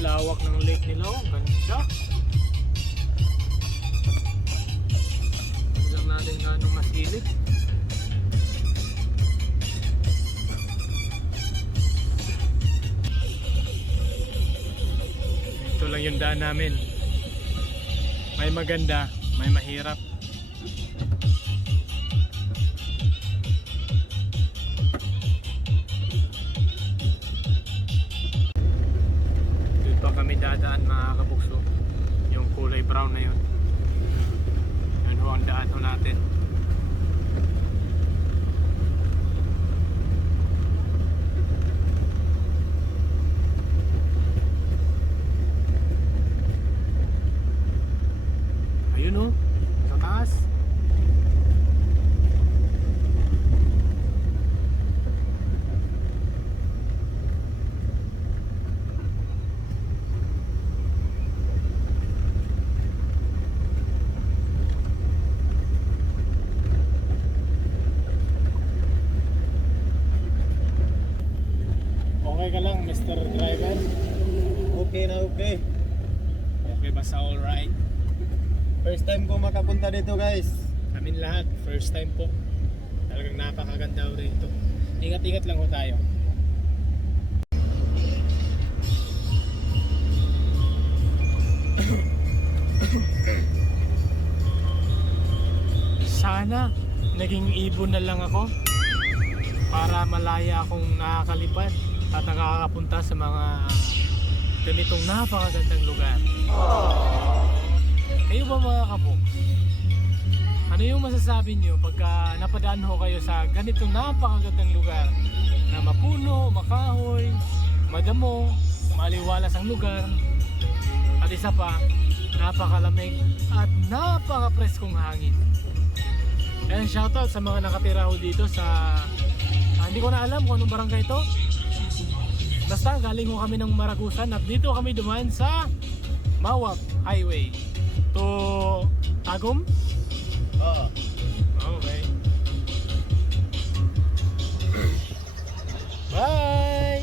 Lawak ng lake nila, oh, ganda. Alam natin gaano masilip. Ito lang yung daan namin. May maganda, may mahirap. Kami dadaan mga kabukso, yung kulay brown na yun, yun ho ang daan ho natin. Ayun ho, sa taas. Okay ka lang, Mr. Driver? Okay na okay. Okay, basta alright. First time ko makapunta dito guys. Amin lahat, first time po. Talagang napakaganda ho rito. Ingat-ingat lang ho tayo. Sana naging ibon na lang ako para malaya akong nakakalipad at nakakapunta sa mga ganitong napakagandang lugar. Kayo ba mga kabok? Ano yung masasabi nyo pagka napadaan ho kayo sa ganitong napakagandang lugar na mapuno, makahoy, madamo, maliwalas ang lugar, at isa pa, napakalamig at napaka-preskong hangin. And shoutout sa mga nakatira ho dito sa hindi ko na alam kung anong barangay ito. Basta galing ho kami ng Maragusan at dito kami dumaan sa Mawab Highway to Tagum. Okay. Bye!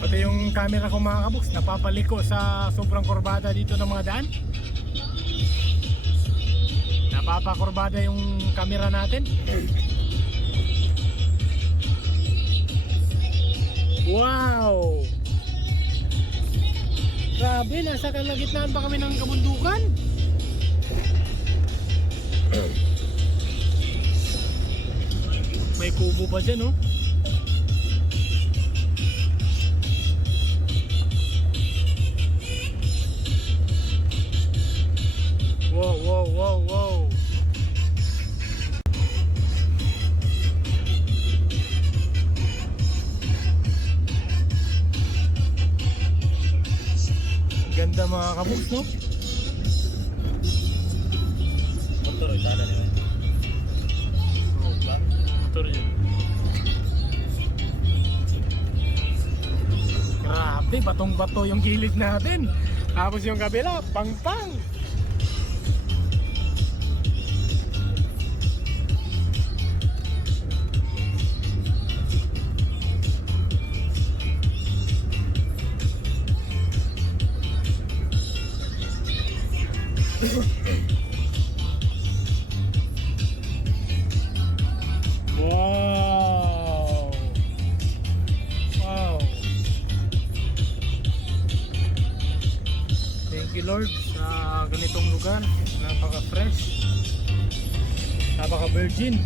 Pati yung camera ko mga kabuks napapaliko sa sobrang kurbada dito ng mga daan. Napapakurbada yung camera natin. Wow! Grabe, nasa kalagitnaan pa kami ng kabundukan. May kubo pa dyan, oh. Wow, wow, wow, wow. Ganda mga kabuks, no? Motor ito na nila. Oh, ba? Motor yun. Grabe, batong-bato yung gilid natin. Tapos yung kabila, pang-pang. Wow! Wow! Thank you Lord sa ganitong lugar. Napaka-fresh, napaka-virgin.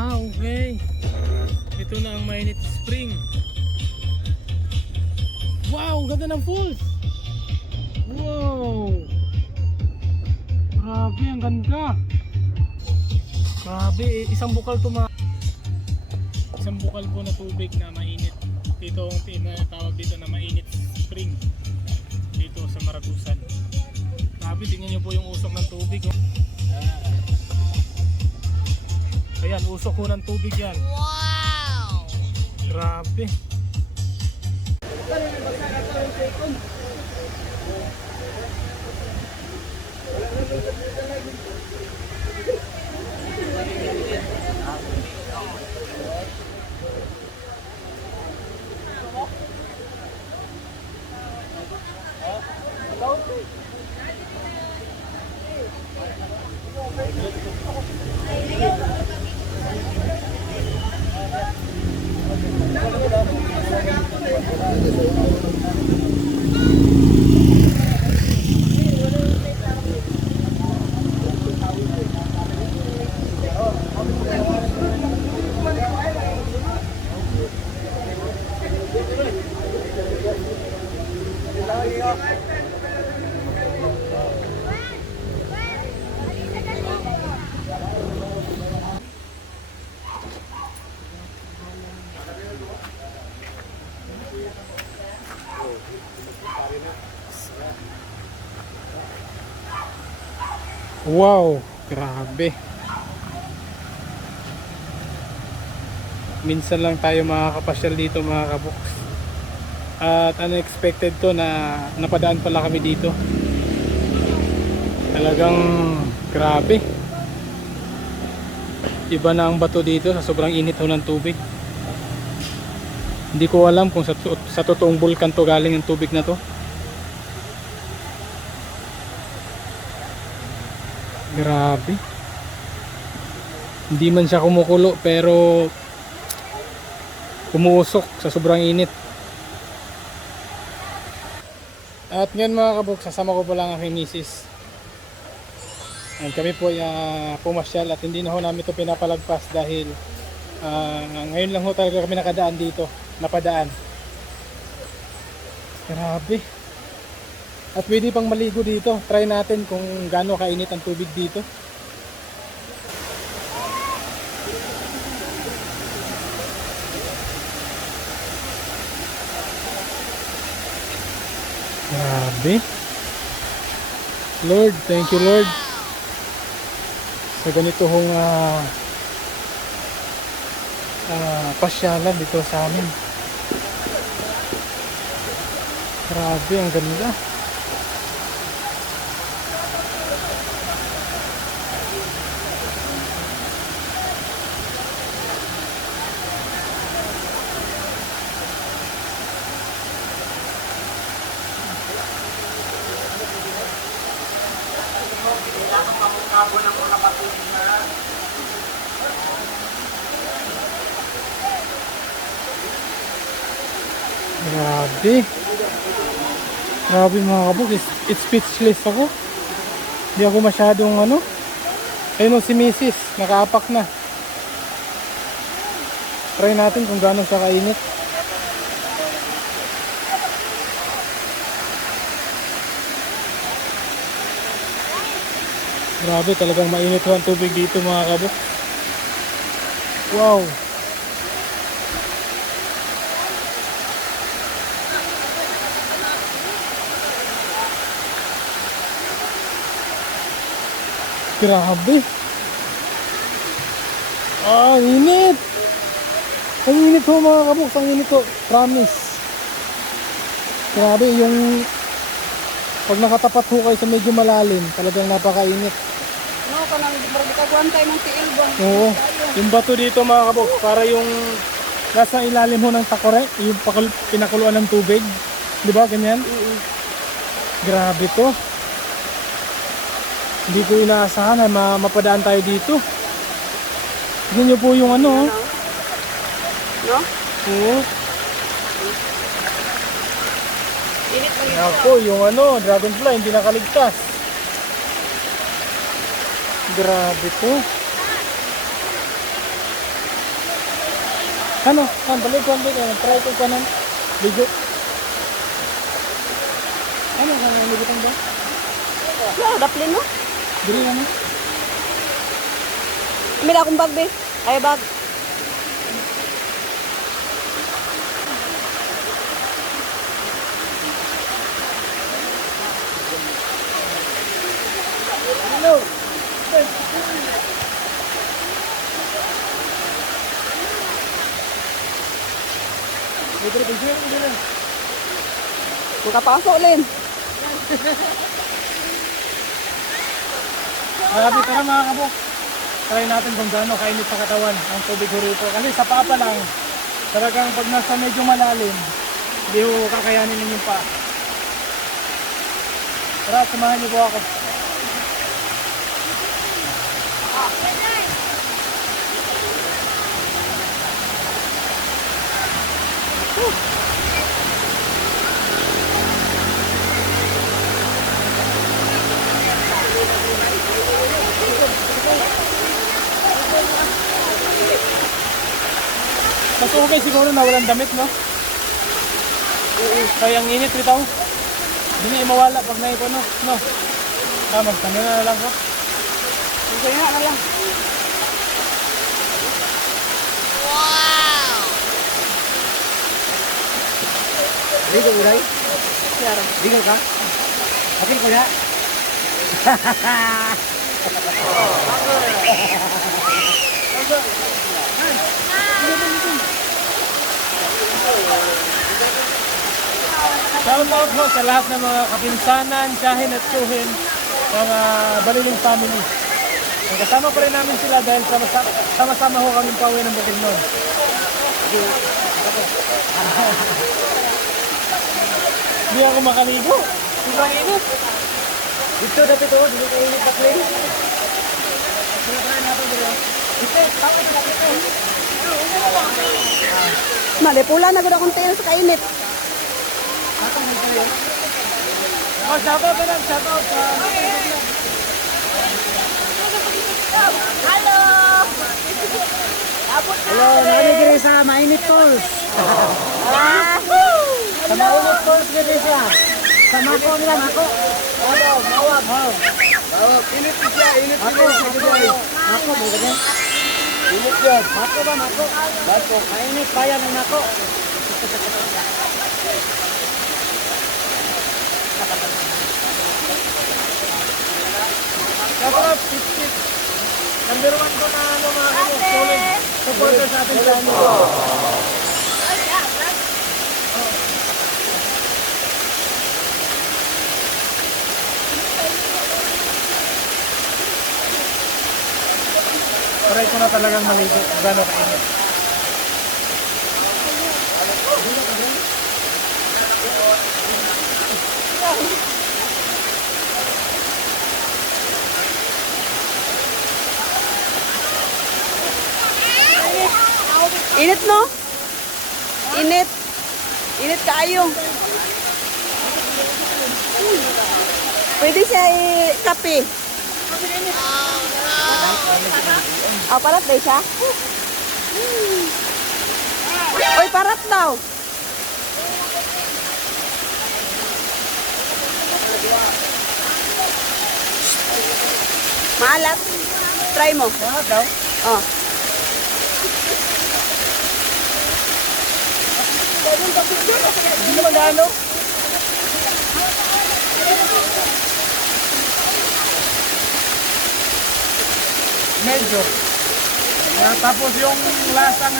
Okay. Ito na ang mainit spring. Wow, ganda ng falls. Wow. Grabe, ang ganda. Grabe, isang bukal to isang bukal po na tubig na mainit. Dito ang tinatawag dito na mainit spring. Dito sa Maragusan. Grabe, tingnan niyo po yung usok ng tubig. Oh. Ayan, usok ko ng tubig yan. Wow! Grabe. Wow, grabe. Minsan lang tayo makakapasyal dito mga kaboks. At unexpected to na napadaan pala kami dito. Talagang grabe. Iba na ang bato dito sa sobrang init ho ng tubig. Hindi ko alam kung sa totoong bulkan to galing ang tubig na to. Grabe. Hindi man siya kumukulo pero umuusok sa sobrang init. At ngayon mga kabuk, sasama ko po lang ang aking misis. And kami po ay pumasyal at hindi na ho namin ito pinapalagpas dahil ngayon lang ho talaga kami nakadaan dito, napadaan. Grabe. At pwede pang maligo dito. Try natin kung gaano kainit ang tubig dito. Grabe. Lord, thank you Lord. Sa ganito hong pasyalan dito sa amin. Grabe, ang ganda. Grabe. Grabe mga kabuk, it's speechless ako. Hindi ako masyadong ayun si Mrs. nakaapak na. Try natin kung gaano siya kainit. Grabe, talagang mainit ang tubig dito mga kabuk. Wow. Grabe. Ang init. Ang init ho mga kabuk. Ang init ho. Promise. Grabe yung pag nakatapat ho kayo sa medyo malalim, talagang napakainit. No, kanang maragikaguantay ng tiil ba? Oo. Yung bato dito mga kabuk, para yung nasa ilalim ho ng takore, yung pinakuluan ng tubig. Di ba ganyan? Grabe to. Hindi ko inaasahan na mapadaan tayo dito. Tignan nyo po yung No? Oo. Init mo yun. Ako, yung dragonfly, hindi nakaligtas. Grabe to. Ano? Balik ko try ko kanan. Ligo. Ano ka nang ligitang ba? Yeah, daplin no? Diri ano? May akong bag be. Ay bag. Makapasok Lin. Grabe, tara mga kabok. Try natin kung gaano kainit sa katawan ang tubig ho rito. Kasi sa papa lang, talagang pag nasa medyo malalim, hindi ho kakayanin ninyo pa. Tara, samahan niyo po ako. Mas okay siguro na walang damit, no? Kaya ang init rito. Hindi mawala pag naiko, no? No? Tama, tanong na lang ko. Kaya na lang. Ligo mo dahil? Claro. Ligo ka? Okay ko na. Shout out ho sa lahat ng mga kapinsanan, tiyahin at tsuhin ng Baliling family. Ang kasama pa rin namin sila dahil sama-sama ho kami pauwi ng Bukidnon. Hindi ako makaligo. Sobrang init. Dito dati to, dito kayo init pa clean. Malipula na gud akong tail sa kainit. Oh, shout out na lang, shout out sa Hello, nami diri sa Mainit Falls. Sa Mainit Falls diri siya. Sa Mako nila, Mako. Mawag. Mawag. Init siya, init siya. Mako, mo ganyan. Init yun. Mako ba, Mako? Mako. Mainit pa yan ang Mako. Kasarap, tip-tip. Number 1 ko na ano mga solid supporter sa ating channel. Try ko na talagang maligo. Gano'n kainit. Init no? Init. Init kaayo. Pwede siya i-kape. Oh, parat ba siya? Oy, parat daw. Maalat. Try mo. Ano daw? Oh. Hindi naman gaano. Medyo. Tapos yung lasang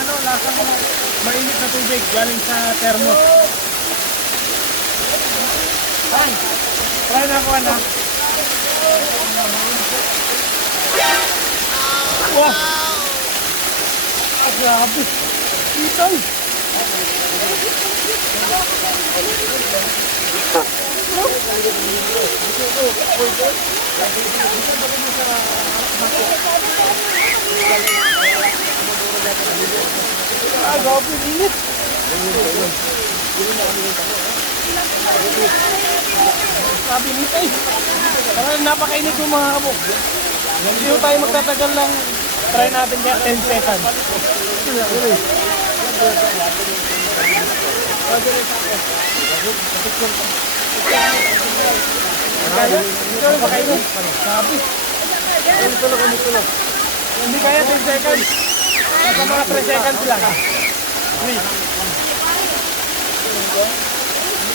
mainit na tubig galing sa thermos. Ay, try na ako na. Wow! Grabe! Itay! Ah, grabe, init! Sabi nito eh. Parang napakainit yung mga kabok. Hindi tayo magtatagal lang. Try natin kaya 10 seconds. Kaya? Ikaw ba kayo? Sabi. Hindi kaya 10 seconds. Sa mga 3 seconds lang. Wait.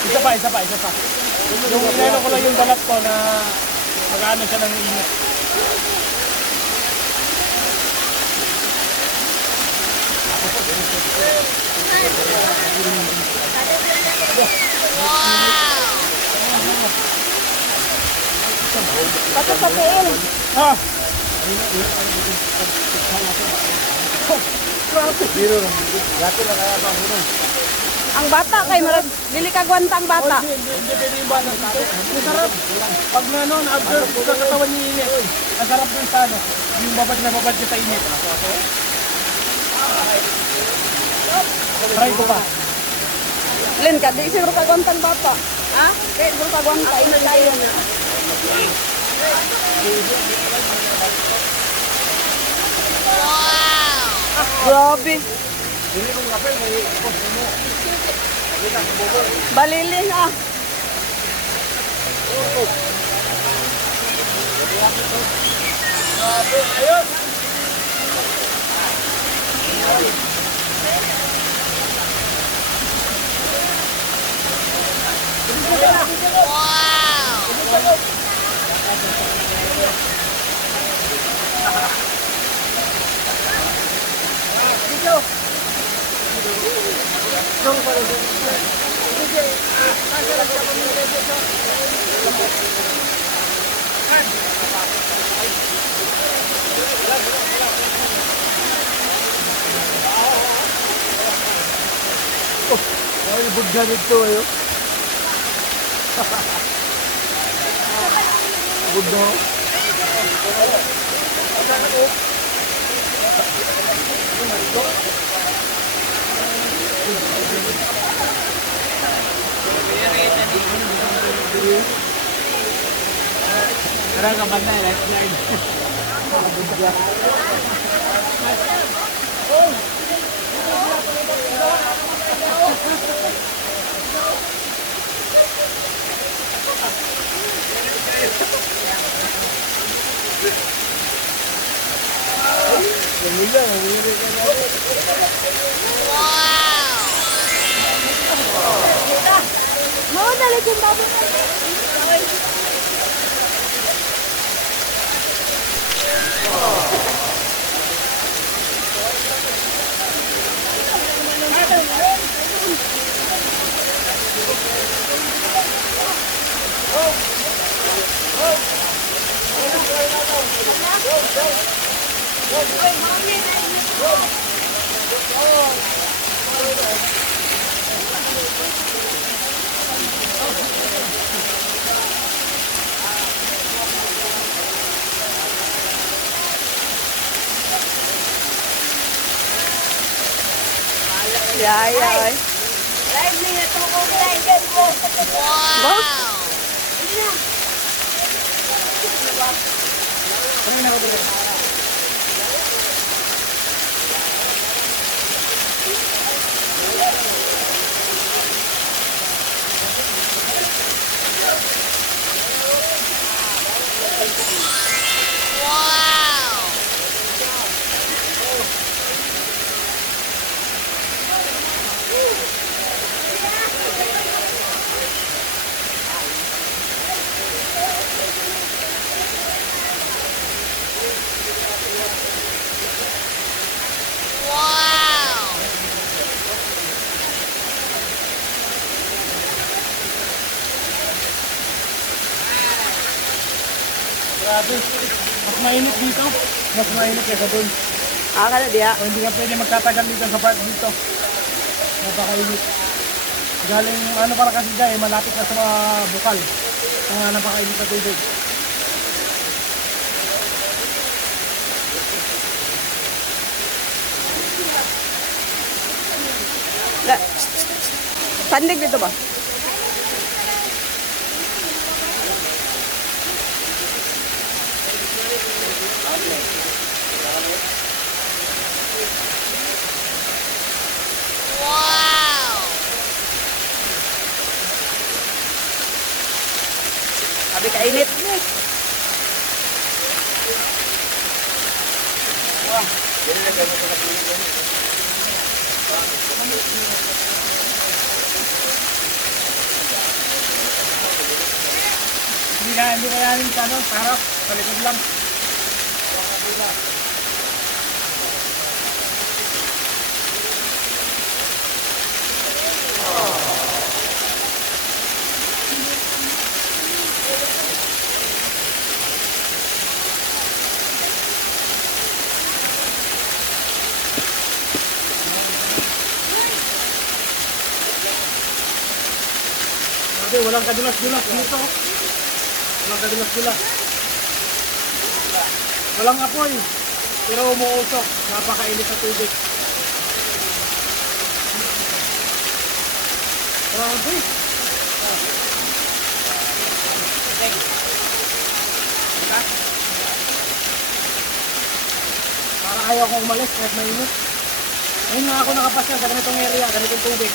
Isa pa. Yung inano ko lang yung balat ko na mag-ano siya ng init. Pagkapatiin. Ah! Ang bata kay marag dili ka gwanta ang bata. Hindi pwede yung bata. Masarap. Pag na ano, na-absorb ko sa katawan niya init. Masarap dun sa ano. Yung babad na babad niya sa init. Try ko pa. Len ka di siguro ka gwanta ang bata. Ha? Di siguro ka gwanta ina tayo na. Grabe. Balilin ah. Ay, budga nito ayo. Budga. Tara ka ba na? Lifeline. Mau dali kung bago. Dạ rồi. Live niya ito ko live ko. Boss. Grabe. Mas mainit dito. Mas mainit kaysa doon. Ah, kada dia. O hindi ka pwede magtatagal dito sa park dito. Napakainit. Galing ano para kasi dyan, malapit na sa mga bukal. Mga napakainit na tubig. Da. Sandig dito ba? Hindi kaya yung ano, sarap, sa likod lang. Grabe, walang kadulas-dulas dito. Walang kadulas-dulas. Walang apoy. Pero umuusok. Napakainit sa tubig. Grabe. Para ayaw akong umalis kahit mainit. Ngayon nga ako nakapasya sa ganitong area, ganitong tubig.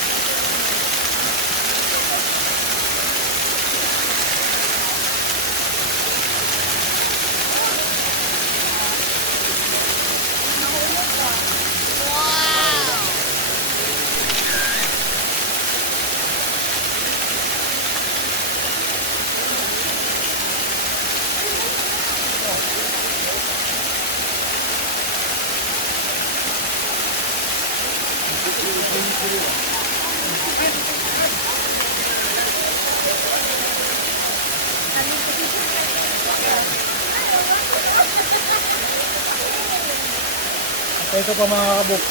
So ito pa mga kabuk.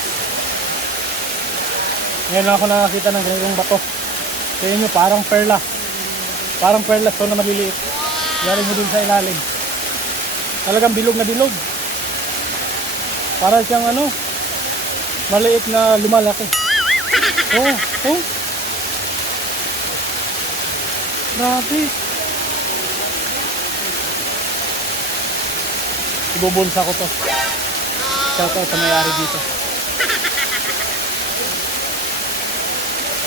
Ngayon lang ako nakakita ng ganitong bato. Sa inyo parang perla. Parang perla stone na maliliit. Galing mo dun sa ilalim. Talagang bilog na bilog. Para siyang ano, maliit na lumalaki. Oh, oh. Grabe. Ibubulsa ko to. Shoutout sa may-ari dito.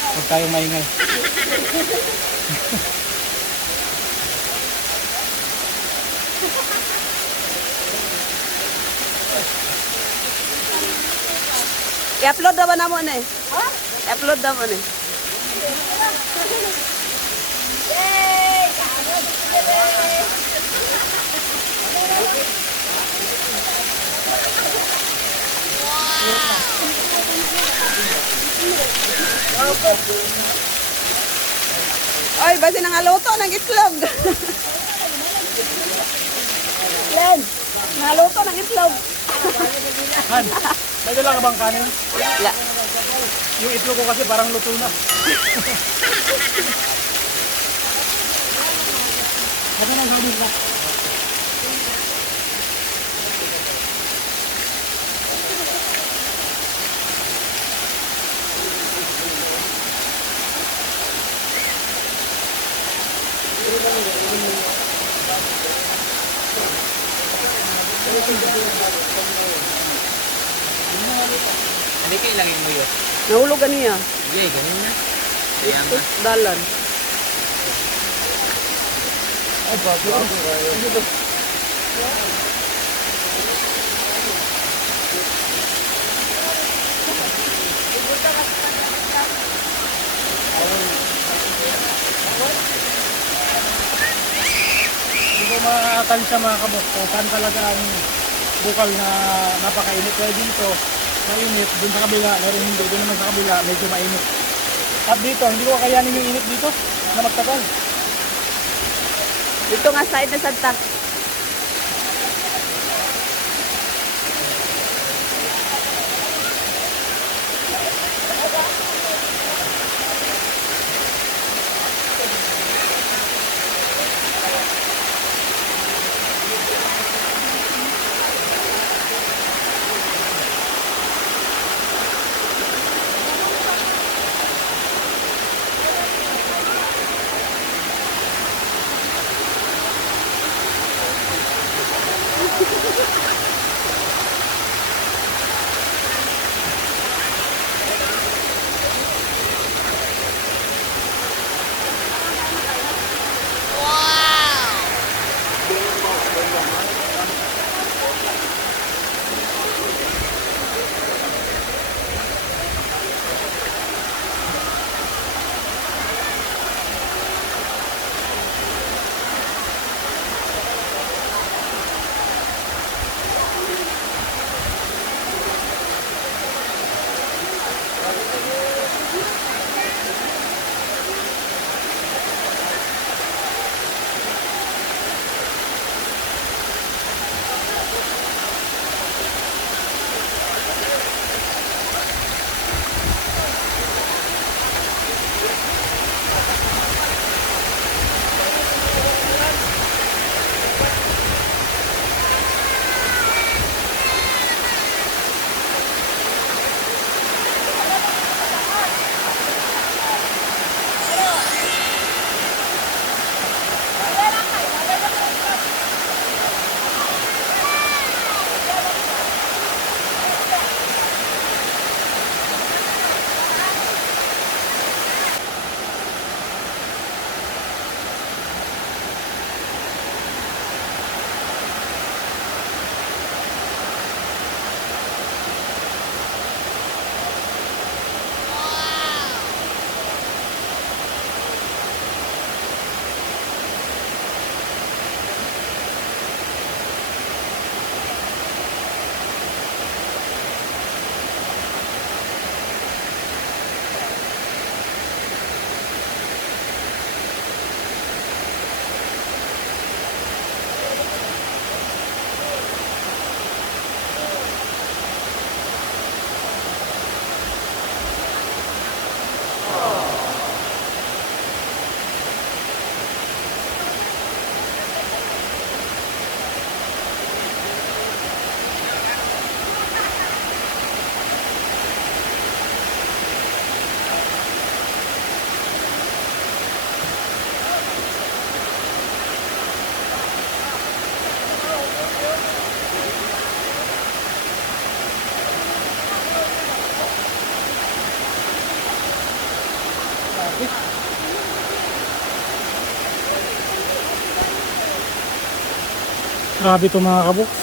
Huwag tayong maingay. I-upload naman na mo na eh. I-upload naman eh. Oy, basi nangaluto ng itlog. Len, nangaluto ng itlog. Han, may dala ka bang kanin? Wala. Yung itlog ko kasi parang luto na. Ano nang gawin ka? Hindi kayo ilagay mo yun. Nahulog ka niya. Sige, ganun na. Kaya nga. Dalan. Ay, bago. Hindi ko makakansya mga kabok. So, saan talaga ang bukal na napakainit. Kaya dito, mainit. Doon sa kabila, meron hindi. Doon naman sa kabila, medyo mainit. At dito, hindi ko kakayanin yung init dito na magtagal. Dito nga side na Santa. Grabe ito mga kaboks.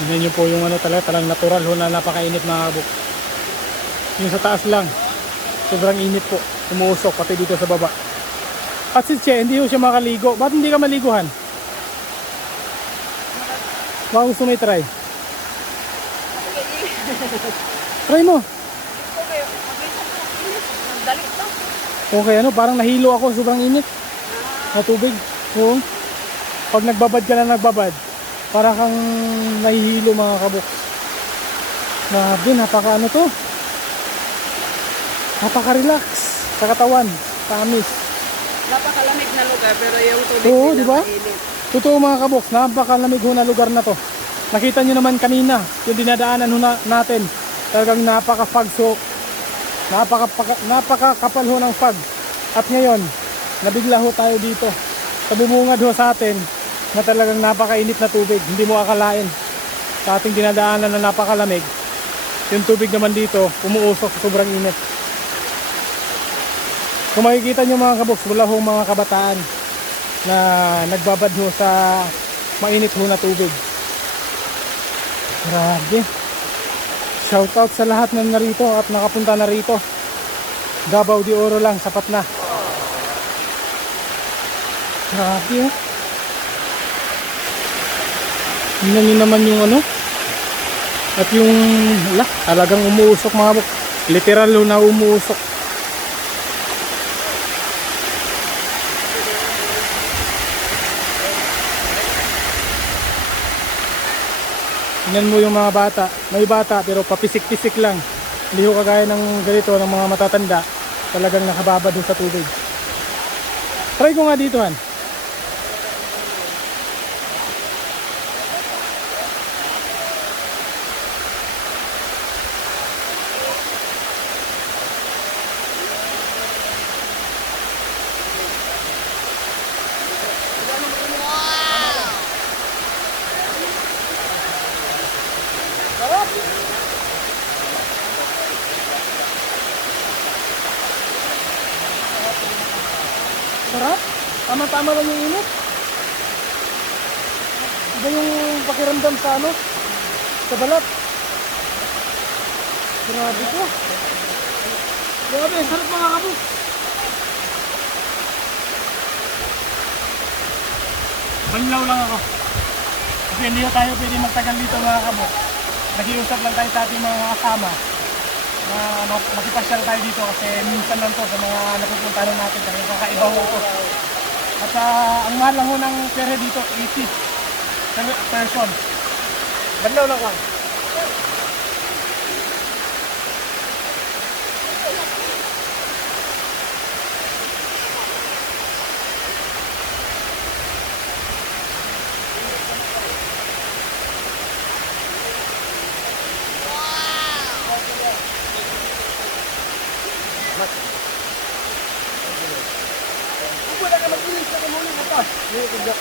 Tignan nyo po yung ano talaga, talang natural ho na napakainit mga kaboks. Yung sa taas lang, sobrang init po. Umuusok pati dito sa baba. At si Che, hindi ho siya makaligo. Ba't hindi ka maliguhan? Baka gusto may try. Try mo. Dali to. Okay, ano, parang nahilo ako, sobrang init na tubig. Oo. Pag nagbabad ka na nagbabad, para kang nahihilo mga kabok. Grabe, napaka ano to. Napaka-relax sa katawan, tamis. Napakalamig na lugar pero yung tubig Oo, nila di ba? mainit. Totoo mga kabok, napakalamig ho na lugar na to. Nakita nyo naman kanina, yung dinadaanan ho natin. Talagang napaka-fog, so napakakapal ho ng fog. At ngayon, nabigla ho tayo dito. Sa bumungad ho sa atin na talagang napakainit na tubig. Hindi mo akalain sa ating dinadaanan na napakalamig. Yung tubig naman dito, umuusok sa sobrang init. Kung makikita nyo mga kaboks, wala ho mga kabataan na nagbabad ho sa mainit ho na tubig. Grabe. Shoutout sa lahat na narito at nakapunta na rito. Davao de Oro lang, sapat na. Grabe oh. Tingnan nyo naman yung ano. At yung talagang umuusok mga buk. Literal ho na umuusok. Tingnan mo yung mga bata. May bata pero papisik-pisik lang. Hindi ho kagaya ng ganito ng mga matatanda. Talagang nakababa doon sa tubig. Try ko nga dito han. Sarap. Tama-tama lang yung init. Iba yung pakiramdam sa ano? Sa balat. Grabe ko. Grabe, sarap mga kabuk. Banlaw lang ako. Kasi hindi na tayo pwede magtagal dito mga kabuk. Nag-iusap lang tayo sa ating mga kasama na makipasyal tayo dito kasi minsan lang to sa mga napupuntahan natin kasi kakaiba ho ito. At ang mahal lang ho ng pera dito 80 per person. Banlaw lang lang. Wala ka mag-inis na kamuli mo pa. Hindi ko diyak.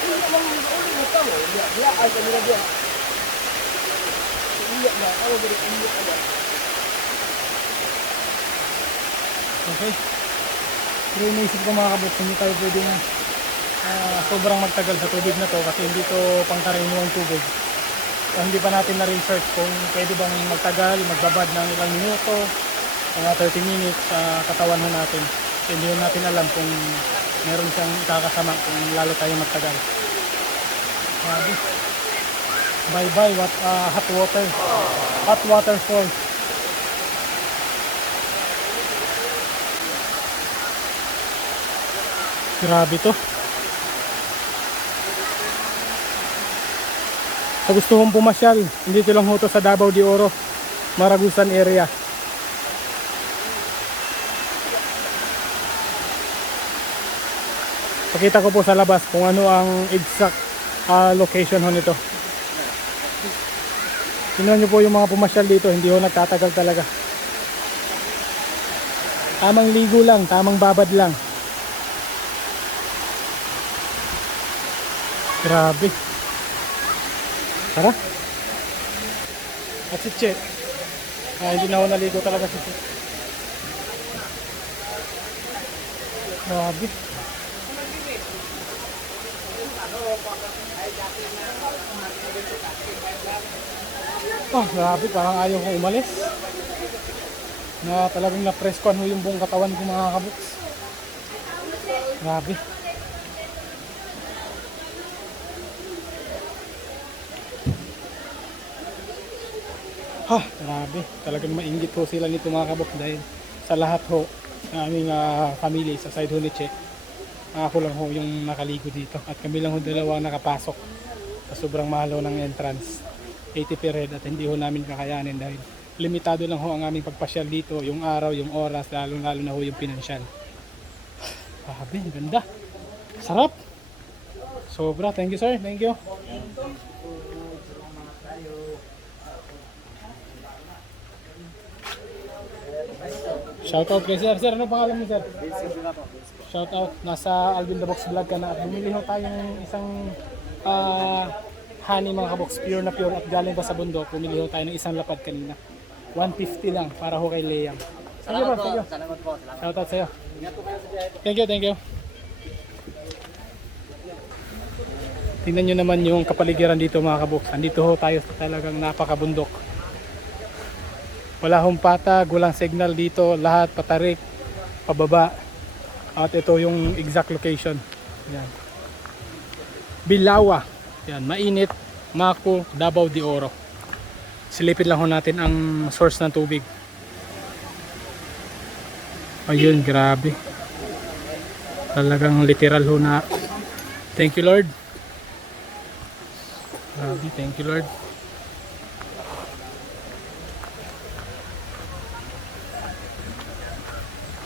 Hindi ka mga uli mo pa. Diya, ay kami na diya. Iiyak na. Ako ba rin iiyak ka ba? Okay. Pero naisip ko mga kabuk, hindi tayo pwedeng sobrang magtagal sa tubig na to kasi hindi to pangkaraniwang tubig. Hindi pa natin na-research kung pwede bang magtagal, magbabad ng ilang minuto, mga 30 minutes sa katawan mo natin. Kasi hindi natin alam kung meron siyang ikakasama kung lalo tayo magtagal. Grabe. Bye bye hot water. Hot water fall. Grabe to. Sa gusto kong pumasyal, hindi ito lang ho to sa Davao de Oro, Maragusan area. Pakita ko po sa labas kung ano ang exact location ho nito. Tingnan nyo po yung mga pumasyal dito, hindi ho nagtatagal talaga. Tamang ligo lang, tamang babad lang. Grabe. Tara. At si Che. Hindi na ako naligo talaga si Che. Grabe. Oh, grabe, parang ayaw kong umalis. Na talagang na-press-con ho yung buong katawan ko mga kabuks. Grabe. Ha, grabe. Talagang mainggit ho sila nito mga kabuks dahil sa lahat ho ng aming family sa side ho ni Che. Ako lang ho yung nakaligo dito at kami lang ho dalawa nakapasok sa sobrang mahal ho ng entrance. 80 per head at hindi ho namin kakayanin dahil limitado lang ho ang aming pagpasyal dito, yung araw, yung oras, lalo na ho yung pinansyal. Grabe, ang ganda. Sarap. Sobra. Thank you sir. Thank you. Shout out kay sir. Sir, ano pangalan mo sir? Shout out. Nasa Alvin the Box Vlog ka na at bumili ho tayong isang honey mga kabox, pure na pure at galing pa sa bundok. Bumili ho tayo ng isang lapad kanina. 150 lang para ho kay Liam. Salamat po. Salamat po. Shout out sa'yo. Thank you, thank you. Tingnan nyo naman yung kapaligiran dito mga kabox. Andito ho tayo sa talagang napakabundok. Wala hong patag, walang signal dito. Lahat patarik, pababa. At ito yung exact location. Yan. Bilawa. Yan, mainit, Maco, Davao de Oro. Silipin lang ho natin ang source ng tubig. Ayun, grabe. Talagang literal ho na. Thank you Lord. Grabe, thank you Lord.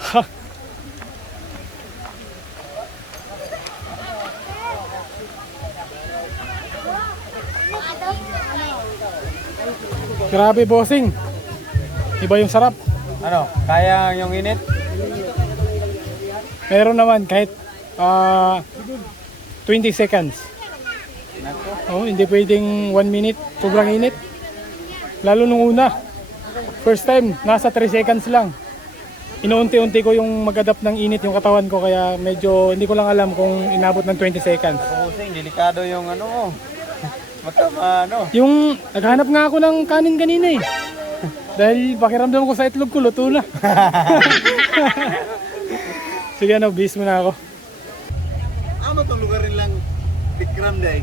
Ha! Grabe bossing. Iba yung sarap. Ano, kaya yung init? Meron naman kahit 20 seconds. Oh, hindi pwedeng 1 minute. Sobrang init. Lalo nung una. First time, nasa 3 seconds lang. Inuunti-unti ko yung mag-adapt ng init yung katawan ko kaya medyo hindi ko lang alam kung inabot ng 20 seconds. Kusing, delikado yung ano mo. Yung naghanap nga ako ng kanin kanina eh. Dahil pakiramdam ko sa itlog ko, luto na. Sige ano, bis mo na ako. Ano itong lugar rin lang Tikram day?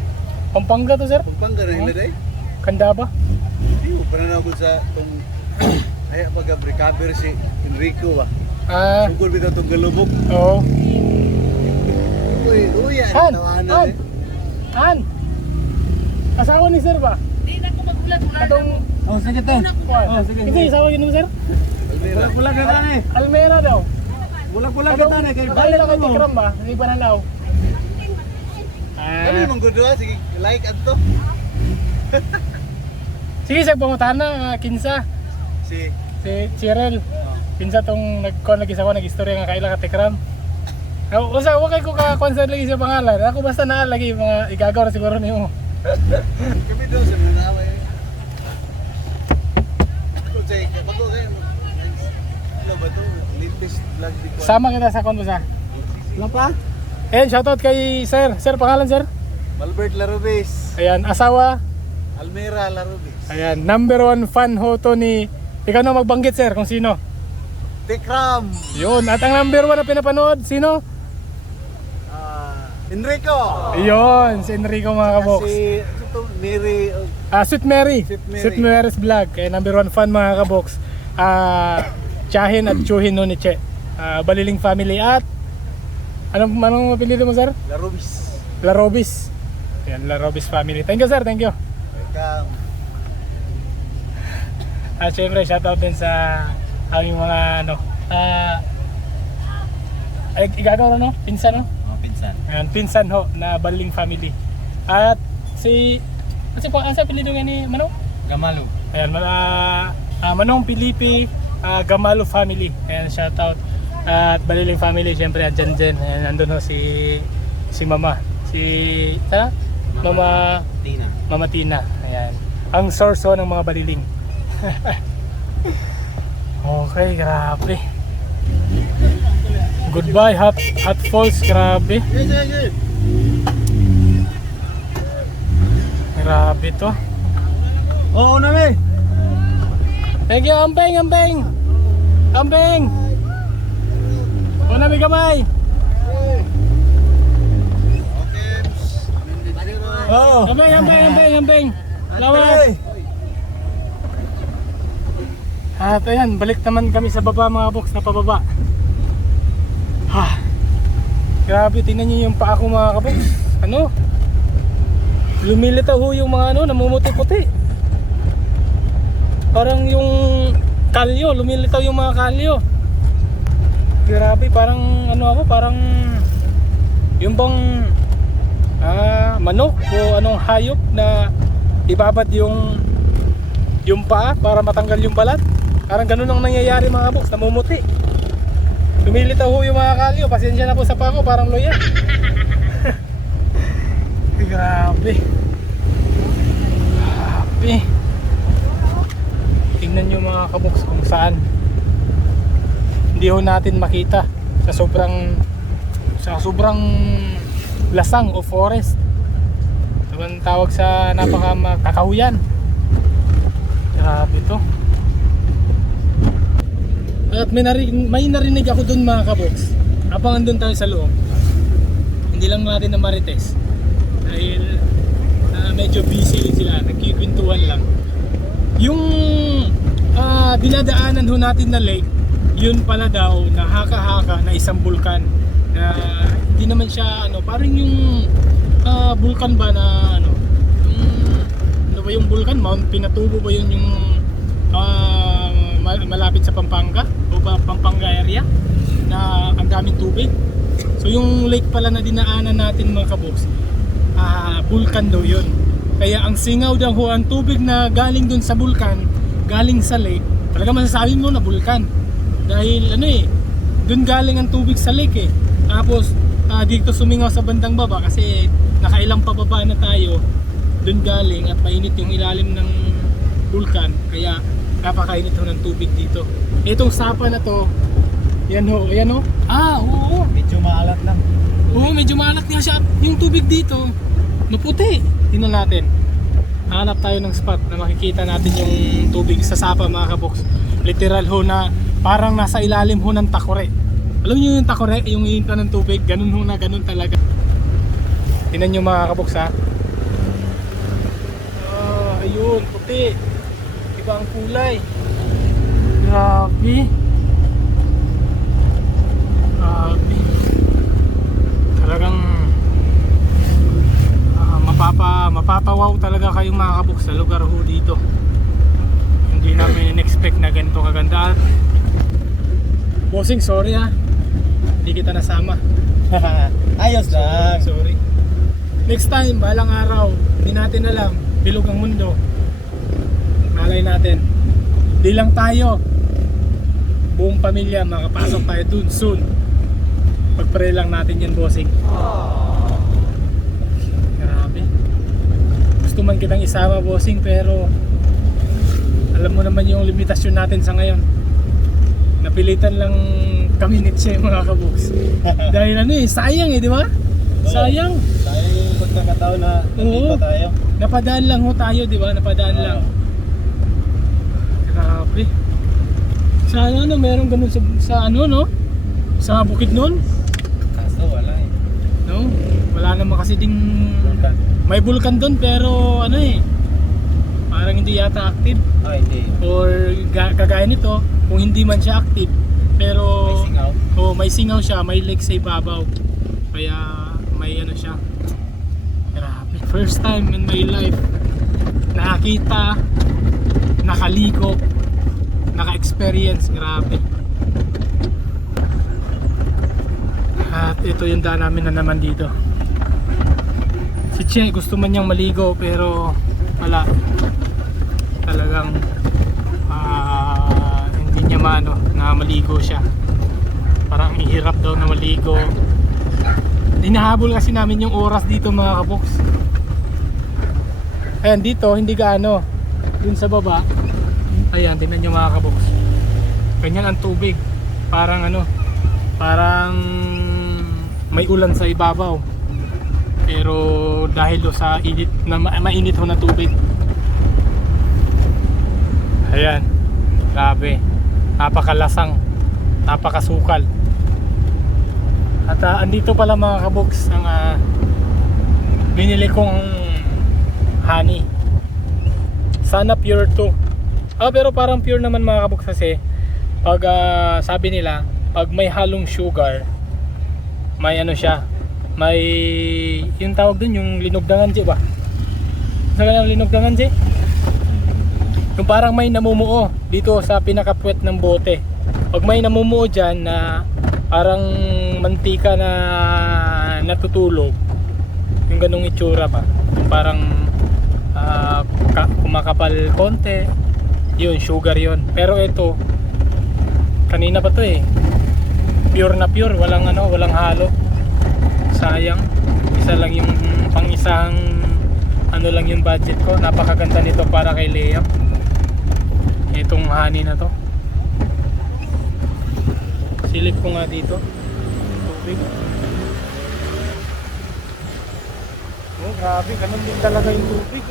Pampanga to sir? Pampanga rin day? Kanda ba? Hindi ko, pananaw ko sa itong ay pag-recover si Enrico ba? Ah, Sugol bitaw itong galubok. oo. Uy, Han! tawanan Han! Asawa ni sir ba? Hindi na ako magulat-ulat. Atong... Oh, sige te. Oh, sige. Hindi, asawa yun mo sir? Bulag na tani. Almera daw. Bulag na tani. Kaya Balik balik lang kay mo. Tikram ba? Hindi pa nalaw. Kami mong gudwa, sige, like at to. Sige sir, pumuntahan na, kinsa. Si Si Cheryl. Kinsa tong nag-isa ko, nag-istorya nga kaila ka Tikram. Usa, wakay ko ka-concern lagi sa pangalan. Ako basta naalagi mga igagaw na siguro niyo. kami daw sa Manawa eh. Ako say, bago kayo. Ano ba to? Latest vlog di ko. Sama kita sa konbusa. Ano pa? Ayan, shoutout kay sir. Sir, pangalan sir? Malbert Larubis. Ayan, asawa. Almera Larubis. Ayan, number 1 fan ho to ni... Ikaw na magbanggit sir kung sino. Tikram. Yun, at ang number 1 na pinapanood, sino? Enrico. Yun, si Enrico mga kabox. Si ito Mary. Sweet Mary. Sweet Mary. Sweet Mary's vlog. Kaya number 1 fan mga kabox. Tiyahin at Chuhin no ni Che. Baliling family at... Anong mapilito mo sir? Larubis. Larobis. Ayan, Larobis family. Thank you sir, thank you. Welcome. At syempre, shoutout din sa aming mga ano, igagaw no? Pinsan no? Mga pinsan. Ayan, pinsan ho na Baliling family. At si ang sa apelyido nga ni Manong? Gamalo. Ayan, Manong Pilipi Gamalo family. Ayan, shoutout. At Baliling family, syempre andyan din. Ayan, nandun ho si Mama. Mama Tina. Ayan. Ang source ho ng mga Baliling. Okay, grabe. Goodbye, Hot Falls, grabe. Yes. Grabe to. Oo, nami. Thank you, Ambeng, Ambeng. Ambeng. Una may gamay. Oo. Ambeng, Ambeng, Ambeng, Ambeng. Salamat. At ayan, balik naman kami sa baba mga box, na pababa. Ha. Grabe, tingnan niyo yung paa ko mga kabox. Ano? Lumilitaw ho yung mga namumuti-puti. Parang yung kalyo, lumilitaw yung mga kalyo. Grabe, parang parang yung bang manok o anong hayop na ibabad yung paa para matanggal yung balat. Parang ganun ang nangyayari mga boss, namumuti. Lumilitaw ho yung mga kalyo, pasensya na po sa paa ko, parang loya. Grabe. Grabe. Tingnan nyo mga kaboks kung saan hindi ho natin makita sa sobrang lasang o forest. Ito ang tawag sa kakahuyan. Grabe to. At may narinig ako dun mga kaboks. Habang andun tayo sa loob, hindi lang natin na marites dahil medyo busy sila, nagkikwentuhan lang. Yung dinadaanan ho natin na lake, yun pala daw na haka-haka na isang bulkan na hindi naman siya parang yung bulkan ba na ano ba yung bulkan, Mount Pinatubo ba yun yung malapit sa Pampanga o Pampanga area na ang daming tubig. So yung lake pala na dinaanan natin mga kaboks, bulkan daw yun. Kaya ang singaw daw ho, ang tubig na galing dun sa bulkan, galing sa lake, talaga masasabi mo na bulkan. Dahil dun galing ang tubig sa lake Tapos dito sumingaw sa bandang baba kasi nakailang pababa na tayo, dun galing at mainit yung ilalim ng bulkan. Kaya napakainit ho ng tubig dito. Itong sapa na to, yan ho. Oo. Medyo maalat lang. Oo, medyo maalat nga siya. Yung tubig dito, maputi. Tingnan natin. Hanap tayo ng spot na makikita natin yung tubig sa sapa mga kaboks. Literal ho na parang nasa ilalim ho ng takore. Alam niyo yung takore, yung iinta ng tubig, ganun ho na ganun talaga. Tingnan niyo mga kaboks ha. Ayun, puti. Iba ang kulay. Grabe. Grabe. Talagang mapapawaw talaga kayong mga kaboks sa lugar ho dito. Hindi namin in-expect na ganito kaganda. Bossing, sorry hindi kita nasama. Ayos lang. Sorry. Next time, balang araw, hindi natin alam, bilog ang mundo. Malay natin. Di lang tayo, buong pamilya makapasok tayo dun soon. Pag-pray lang natin yan, bossing. Grabe. Gusto man kitang isama, bossing, pero alam mo naman yung limitasyon natin sa ngayon. Napilitan lang kami nitse mga kaboks. Dahil sayang di ba? Sayang. Sayang yung pagkakataon na nandito tayo. Napadaan lang ho tayo, di ba? Napadaan lang. Grabe. Sana meron ganun sa sa bukid nun. Kaso wala No? Wala naman kasi ding Bulkan. may bulkan doon pero parang hindi yata active. Hindi. Or kagaya nito, kung hindi man siya active pero May singaw. may singaw siya, may lake sa ibabaw. Kaya may siya. Grabe. First time in my life nakakita, nakaligo, naka-experience. Grabe. At ito yung daan namin na naman dito. Si Che gusto man niyang maligo pero wala. Talagang hindi niya na maligo siya. Parang ihirap daw na maligo. Hinahabol kasi namin yung oras dito mga kaboks. Ayan dito hindi gaano. Dun sa baba, ayan tingnan nyo mga kaboks. Ganyan ang tubig. Parang parang may ulan sa ibabaw. Pero dahil do sa init na mainit ho na tubig. Ayan, grabe. Napakalasang, napakasukal. At andito pala mga kaboks ang binili kong honey. Sana pure to. Pero parang pure naman mga kaboks kasi pag sabi nila, pag may halong sugar, may ano siya, may yung tawag dun, yung linugdangan G ba? Sa ganang linugdangan G? Yung parang may namumuo dito sa pinakapuwet ng bote. Pag may namumuo dyan na parang mantika na natutulog, yung ganung itsura pa, yung parang kumakapal konti, yun, sugar yun. Pero ito, kanina pa to pure na pure, walang halo. Sayang, isa lang yung pang isang lang yung budget ko. Napakaganda nito para kay Lea, itong honey na to. Silip ko nga dito tubig. Oh grabe, ganun din talaga yung tubig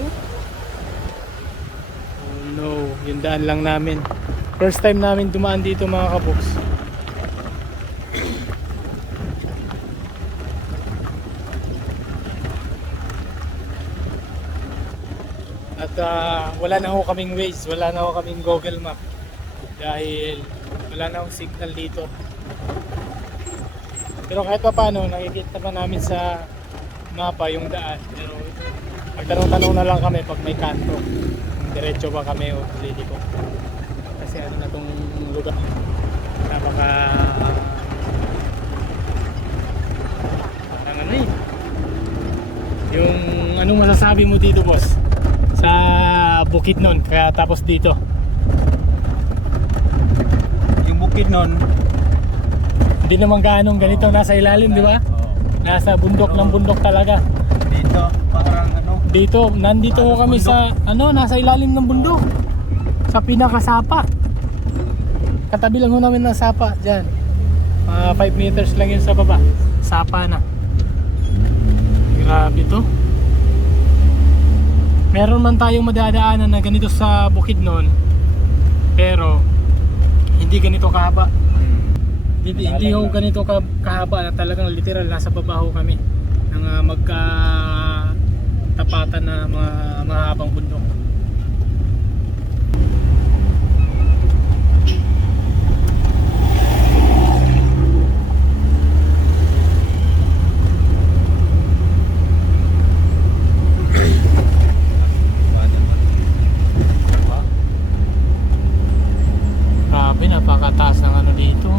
oh no, yung daan lang namin, first time namin dumaan dito mga kaboks. At wala na ho kaming Waze, wala na ho kaming Google Map dahil wala na akong signal dito. Pero kahit pa paano, nakikita pa namin sa mapa yung daan. Pero magtanong-tanong na lang kami pag may kanto, diretso ba kami o lady ko. Kasi ano na tong lugar, napaka parang yung anong masasabi mo dito boss sa Bukidnon, kaya tapos dito? Yung Bukidnon, Hindi naman gaanong ganito nasa ilalim, di ba? Nasa bundok ng bundok talaga. dito parang Dito, nandito ho kami sa nasa ilalim ng bundok. Sa pinakasapa. Katabi lang ho namin ng sapa diyan. 5 meters lang yun sa baba. Sapa na. Grabe to. Meron man tayong madadaanan na ganito sa Bukidnon, pero hindi ganito kahaba. Hindi ho ganito kahaba na talagang literal nasa baba ho kami ng magkatapatan na mga mahabang bundok. Grabe, napakataas ng ano dito.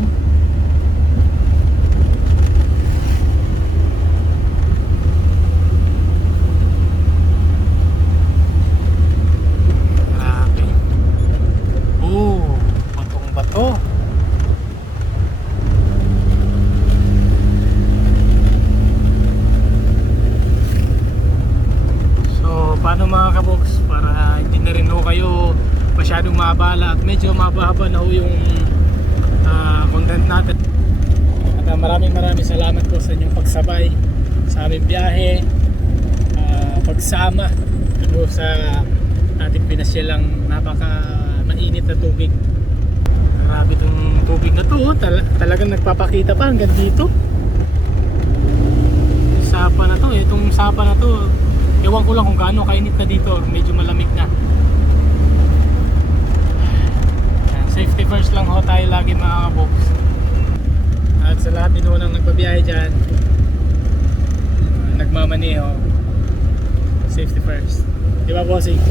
Paano mga kaboks, para hindi na rin ho kayo masyadong mabala at medyo mababa na ho yung content natin. At maraming salamat po sa inyong pagsabay sa aming biyahe, pagsama ano, sa ating pinasyalang napaka mainit na tubig. Grabe itong tubig na to, talagang nagpapakita pa hanggang dito. Yung sapa na to, itong sapa na to, ewan ko lang kung gaano kainit na dito, medyo malamig na. Safety first lang ho tayo lagi mga kaboks. At sa lahat din ho nang nagbabiyahe dyan, nagmamaneho, safety first. Di ba bossing?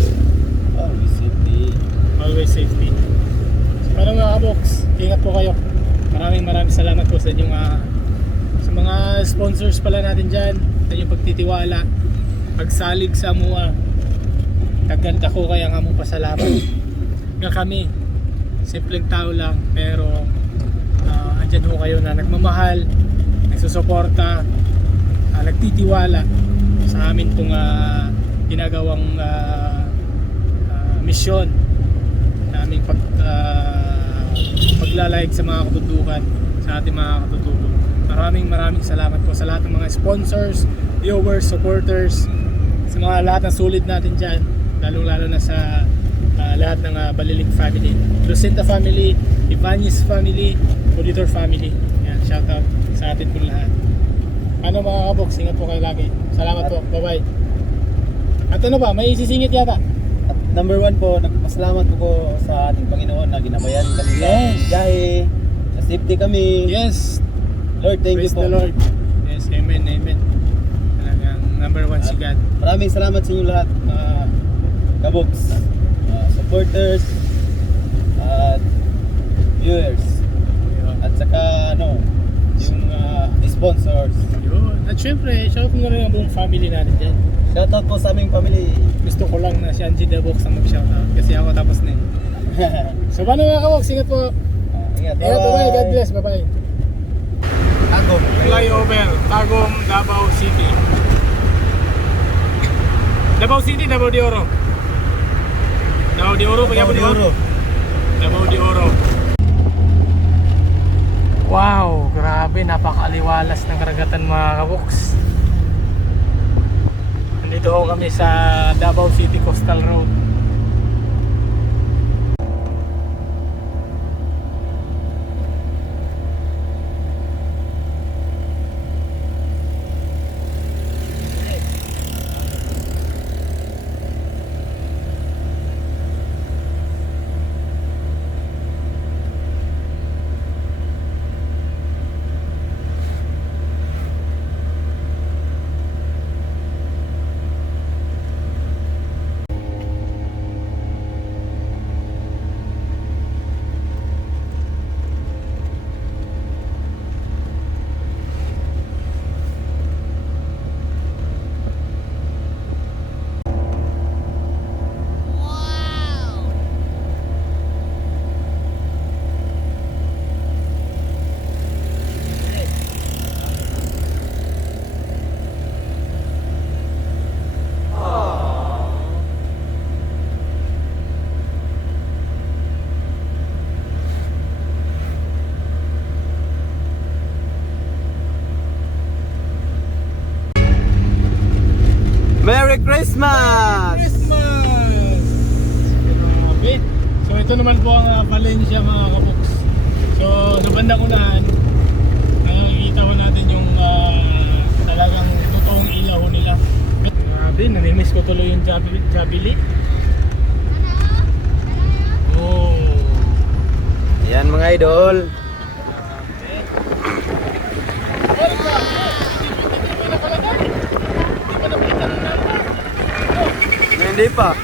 always safety. Always safety. So paano mga kaboks, ingat po kayo. Maraming salamat po sa inyong sa mga sponsors pala natin dyan, sa inyong pagtitiwala, pagsalig sa mua. Kaganda ko kaya nga mong pasalamat. Nga kami, simpleng tao lang, pero andyan ho kayo na nagmamahal, nagsusuporta, nagtitiwala sa amin pong ginagawang misyon naming paglalayag sa mga kabundukan, sa ating mga katutubo. Maraming salamat po sa lahat ng mga sponsors, viewers, supporters, sa mga lahat ng sulit natin dyan, lalong-lalo na sa lahat ng Baliling family, Lucenta family, Ibanez family, Auditor family. Yan, shoutout sa atin po lahat. Ano mga kabox, ingat po kayo lagi. Salamat po, bye-bye. At ano ba, may isisingit yata? At number 1 po, nagpasalamat po sa ating Panginoon na ginabayan kami sa Yes. biyahe. Sa safety kami. Yes, Lord, thank praise you po. the Lord. Yes, amen, amen. Talagang number 1 si God. Maraming salamat sa inyo lahat, mga kaboks, supporters, at viewers, at saka yung sponsors. Yun. At syempre, shoutout mo na rin ang buong family natin dyan. Shoutout po sa aming family. Gusto ko lang na si Angie the Box ang mag-shoutout kasi ako tapos na eh. So paano mga kabox, ingat po. Ingat, Ingat, bye-bye, God bless, bye-bye. Agom. Flyover, Tagum, Davao City. Davao City, Davao de Oro. Davao de Oro, kaya po di ba? Davao de Oro. Wow, grabe, napakaliwalas ng karagatan mga kaboks. Nandito ho kami sa Davao City Coastal Road. Merry Christmas! Christmas! Grabe. So ito naman po ang Valencia mga kaboks. So nabandang unahan, nakikita ko natin yung talagang totoong ilaw nila. Grabe, namimiss ko tuloy yung Jabili. Oh. Yan mga idol. Hindi pa.